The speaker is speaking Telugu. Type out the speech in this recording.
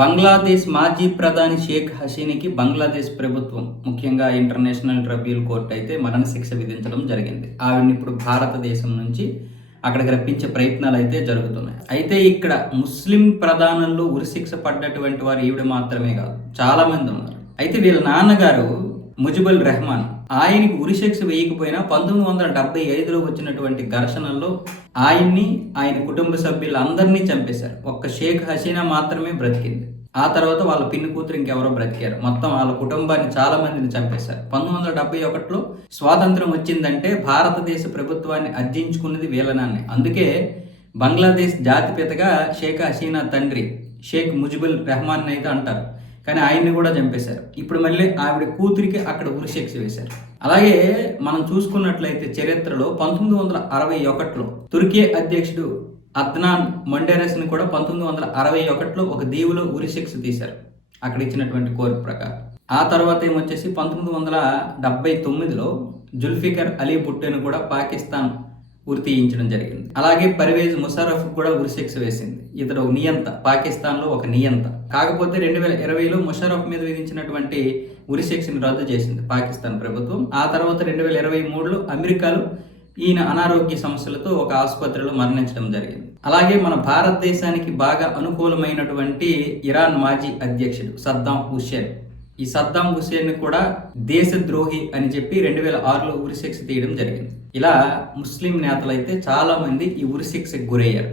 బంగ్లాదేశ్ మాజీ ప్రధాని షేక్ హసీనికి బంగ్లాదేశ్ ప్రభుత్వం ముఖ్యంగా ఇంటర్నేషనల్ ట్రిబ్యునల్ కోర్టు అయితే మరణశిక్ష విధించడం జరిగింది. ఆవిడని ఇప్పుడు భారతదేశం నుంచి అక్కడికి రప్పించే ప్రయత్నాలు అయితే జరుగుతున్నాయి. అయితే ఇక్కడ ముస్లిం ప్రధానంలో ఉరిశిక్ష పడ్డటువంటి వారు ఈవిడ మాత్రమే కాదు చాలా మంది ఉన్నారు. అయితే వీళ్ళ నాన్నగారు ముజిబుల్ రెహమాన్ ఆయనకి ఉరిశిక్ష వేయకపోయినా పంతొమ్మిది వందల డెబ్బై ఐదులో వచ్చినటువంటి ఘర్షణల్లో ఆయన్ని ఆయన కుటుంబ సభ్యులందరినీ చంపేశారు. ఒక్క షేక్ హసీనా మాత్రమే బ్రతికింది. ఆ తర్వాత వాళ్ళ పిన్ని కూతురు ఇంకెవరో బ్రతికారు. మొత్తం వాళ్ళ కుటుంబాన్ని చాలా మందిని చంపేశారు. పంతొమ్మిది వందల డెబ్బై ఒకటిలో స్వాతంత్రం వచ్చిందంటే భారతదేశ ప్రభుత్వాన్ని అర్జించుకున్నది వీలనాన్ని. అందుకే బంగ్లాదేశ్ జాతిపితగా షేక్ హసీనా తండ్రి షేక్ ముజిబుల్ రెహమాన్ అయితే అంటారు. కానీ ఆయన్ని కూడా చంపేశారు. ఇప్పుడు మళ్ళీ ఆవిడ కూతురికి అక్కడ ఉరిశిక్ష వేశారు. అలాగే మనం చూసుకున్నట్లయితే చరిత్రలో పంతొమ్మిది వందల అరవై ఒకటిలో తుర్కీ అధ్యక్షుడు అద్నాన్ మండేరస్ని కూడా పంతొమ్మిది వందల అరవై ఒకటిలో ఒక దీవులో ఉరిశిక్ష తీశారు. అక్కడ ఇచ్చినటువంటి కోరిక ప్రకారం. ఆ తర్వాత ఏమొచ్చేసి పంతొమ్మిది వందల డెబ్బై తొమ్మిదిలో జుల్ఫికర్ అలీ భుట్టెను కూడా పాకిస్తాన్ ఉరి తీయించడం జరిగింది. అలాగే పర్వేజ్ ముషారఫ్ కూడా ఉరిశిక్ష వేసింది. ఇతడు ఒక నియంత పాకిస్తాన్లో ఒక నియంత. కాకపోతే రెండు వేల ఇరవైలో ముషారఫ్ మీద విధించినటువంటి ఉరిశిక్షను రద్దు చేసింది పాకిస్తాన్ ప్రభుత్వం. ఆ తర్వాత రెండు వేల ఇరవై మూడులో అమెరికాలో ఈయన అనారోగ్య సమస్యలతో ఒక ఆసుపత్రిలో మరణించడం జరిగింది. అలాగే మన భారతదేశానికి బాగా అనుకూలమైనటువంటి ఇరాన్ మాజీ అధ్యక్షుడు సద్దాం హుస్సేన్ ఈ సద్దాం హుస్సేన్ కూడా దేశద్రోహి అని చెప్పి రెండు వేల ఆరులో ఉరిశిక్ష తీయడం జరిగింది. ఇలా ముస్లిం నేతలైతే చాలా మంది ఈ ఉరిశిక్షకు గురయ్యారు.